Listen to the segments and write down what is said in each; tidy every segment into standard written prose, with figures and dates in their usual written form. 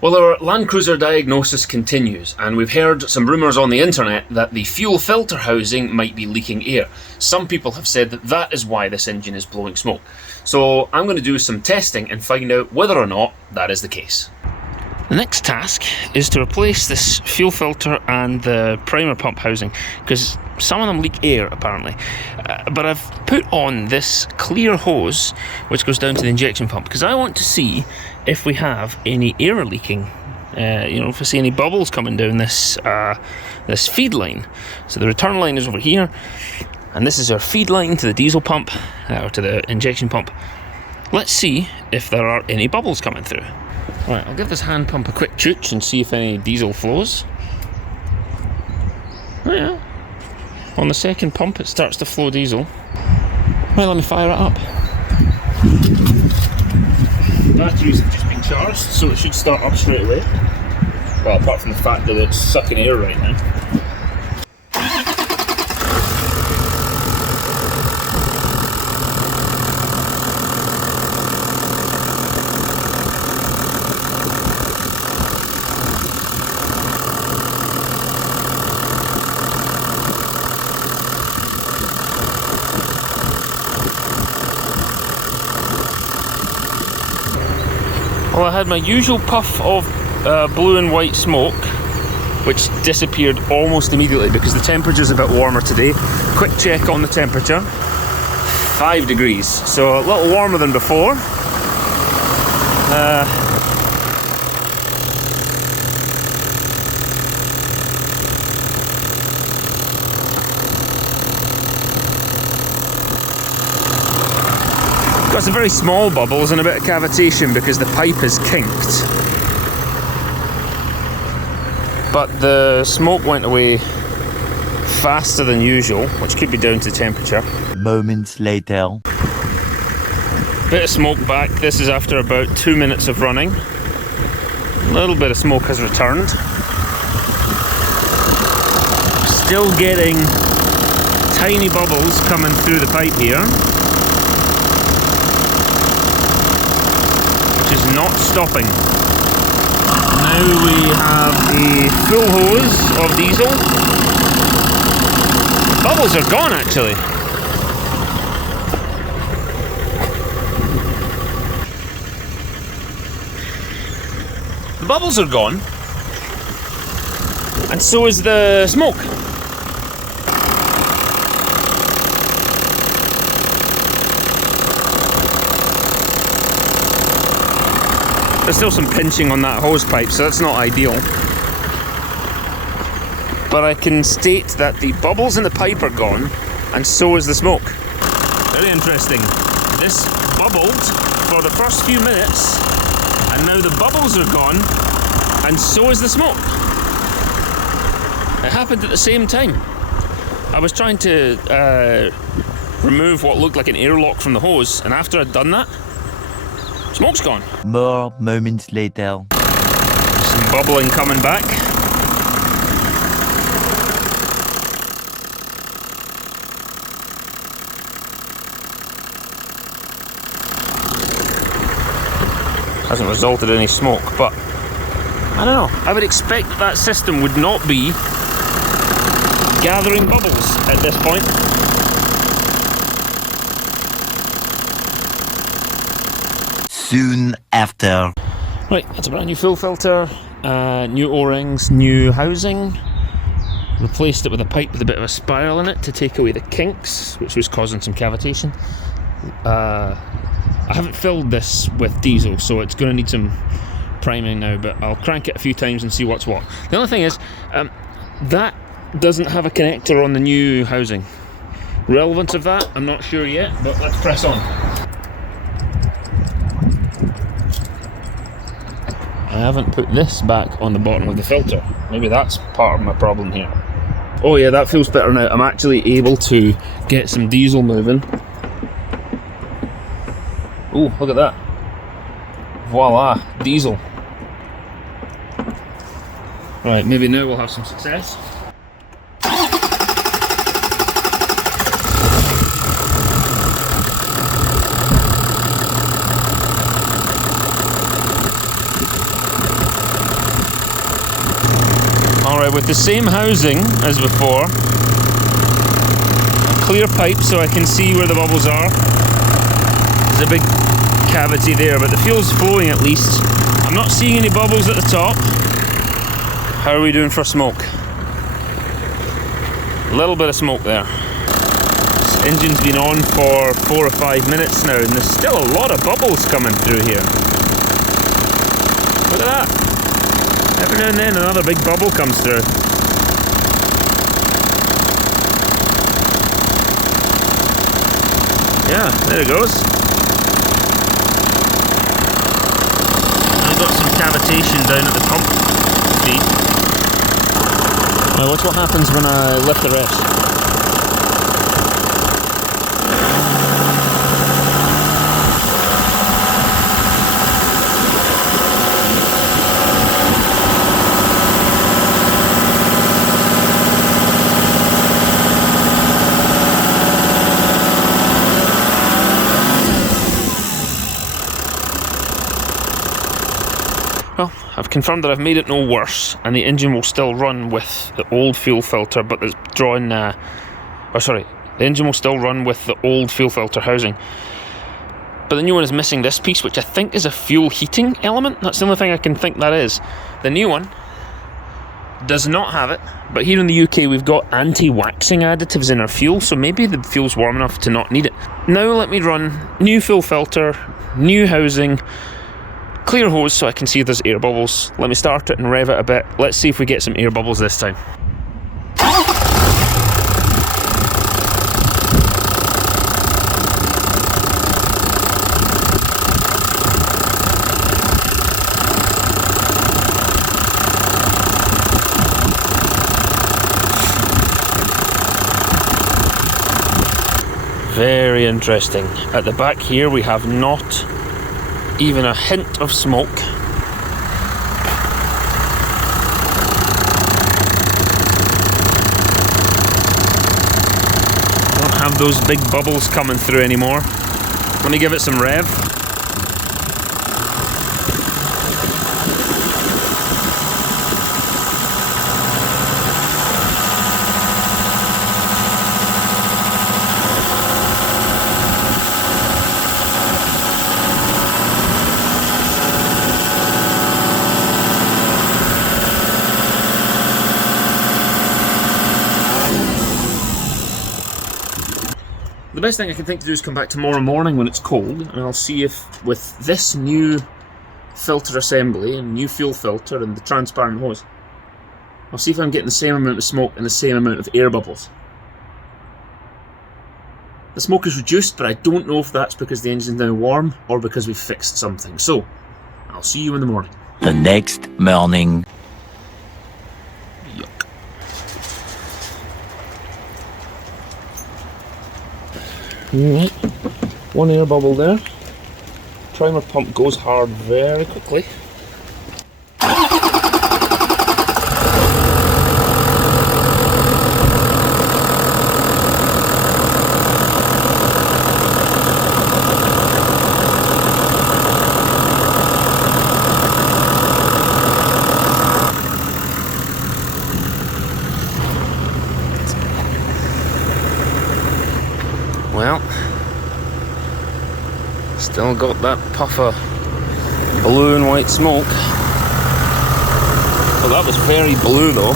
Well, our Land Cruiser diagnosis continues, and we've heard some rumours on the internet that the fuel filter housing might be leaking air. Some people have said that that is why this engine is blowing smoke. So I'm going to do some testing and find out whether or not that is the case. The next task is to replace this fuel filter and the primer pump housing, because some of them leak air apparently. But I've put on this clear hose which goes down to the injection pump, because I want to see if we have any air leaking. If I see any bubbles coming down this feed line. So the return line is over here, and this is our feed line to the diesel pump, or to the injection pump. Let's see if there are any bubbles coming through. Right, I'll give this hand pump a quick chooch and see if any diesel flows. Oh yeah, on the second pump it starts to flow diesel. Right, let me fire it up. Batteries have just been charged, so it should start up straight away. Well, apart from the fact that it's sucking air right now. Well, I had my usual puff of blue and white smoke, which disappeared almost immediately because the temperature's a bit warmer today. Quick check on the temperature, 5 degrees, so a little warmer than before. Got some very small bubbles and a bit of cavitation because the pipe is kinked. But the smoke went away faster than usual, which could be down to temperature. Moments later. Bit of smoke back. This is after about 2 minutes of running. A little bit of smoke has returned. Still getting tiny bubbles coming through the pipe here, which is not stopping. Now we have a full hose of diesel. Bubbles are gone actually. The bubbles are gone, and so is the smoke. There's still some pinching on that hose pipe, so that's not ideal. But I can state that the bubbles in the pipe are gone, and so is the smoke. Very interesting. This bubbled for the first few minutes, and now the bubbles are gone, and so is the smoke. It happened at the same time. I was trying to remove what looked like an airlock from the hose, and after I'd done that, smoke's gone. More moments later. Some bubbling coming back. Hasn't resulted in any smoke, but I don't know. I would expect that system would not be gathering bubbles at this point. Soon after. Right, that's a brand new fuel filter, new O-rings, new housing. Replaced it with a pipe with a bit of a spiral in it to take away the kinks, which was causing some cavitation. I haven't filled this with diesel, so it's going to need some priming now, but I'll crank it a few times and see what's what. The only thing is, that doesn't have a connector on the new housing. Relevance of that, I'm not sure yet, but let's press on. I haven't put this back on the bottom of the filter. Maybe that's part of my problem here. Oh yeah, that feels better now. I'm actually able to get some diesel moving. Oh, look at that. Voila, diesel. Right, maybe now we'll have some success. Alright, with the same housing as before. Clear pipe so I can see where the bubbles are. There's a big cavity there, but the fuel's flowing at least. I'm not seeing any bubbles at the top. How are we doing for smoke? A little bit of smoke there. This engine's been on for 4 or 5 minutes now, and there's still a lot of bubbles coming through here. Look at that. Every now and then another big bubble comes through. Yeah, there it goes. I've got some cavitation down at the pump feed. Now watch what happens when I lift the revs. Well, I've confirmed that I've made it no worse, and the engine will still run with the old fuel filter, but it's drawing. The engine will still run with the old fuel filter housing. But the new one is missing this piece, which I think is a fuel heating element. That's the only thing I can think that is. The new one does not have it, but here in the UK we've got anti-waxing additives in our fuel, so maybe the fuel's warm enough to not need it. Now let me run new fuel filter, new housing, clear hose so I can see if there's air bubbles. Let me start it and rev it a bit. Let's see if we get some air bubbles this time. Very interesting. At the back here we have not even a hint of smoke. Don't have those big bubbles coming through anymore. Let me give it some rev. The best thing I can think to do is come back tomorrow morning when it's cold, and I'll see if with this new filter assembly and new fuel filter and the transparent hose, I'll see if I'm getting the same amount of smoke and the same amount of air bubbles. The smoke is reduced, but I don't know if that's because the engine's now warm or because we've fixed something. So, I'll see you in the morning. The next morning. Yuck. Right, one air bubble there. Primer pump goes hard very quickly. Well, still got that puff of blue and white smoke. Well, that was very blue though.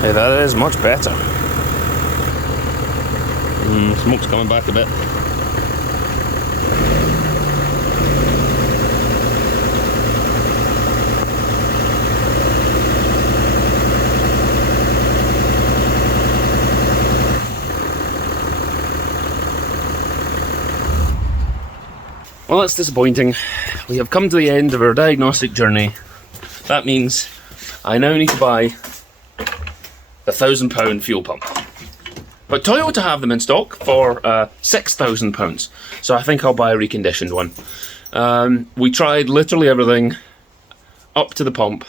Hey, that is much better. Smoke's coming back a bit. Well, that's disappointing. We have come to the end of our diagnostic journey. That means I now need to buy the £1,000 fuel pump. But Toyota have them in stock for £6,000, so I think I'll buy a reconditioned one. We tried literally everything. up to the pump.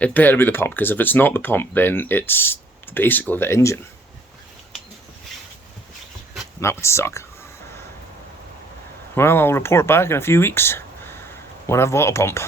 It better be the pump, because if it's not the pump, then it's basically the engine. And that would suck. Well, I'll report back in a few weeks when I've bought a pump.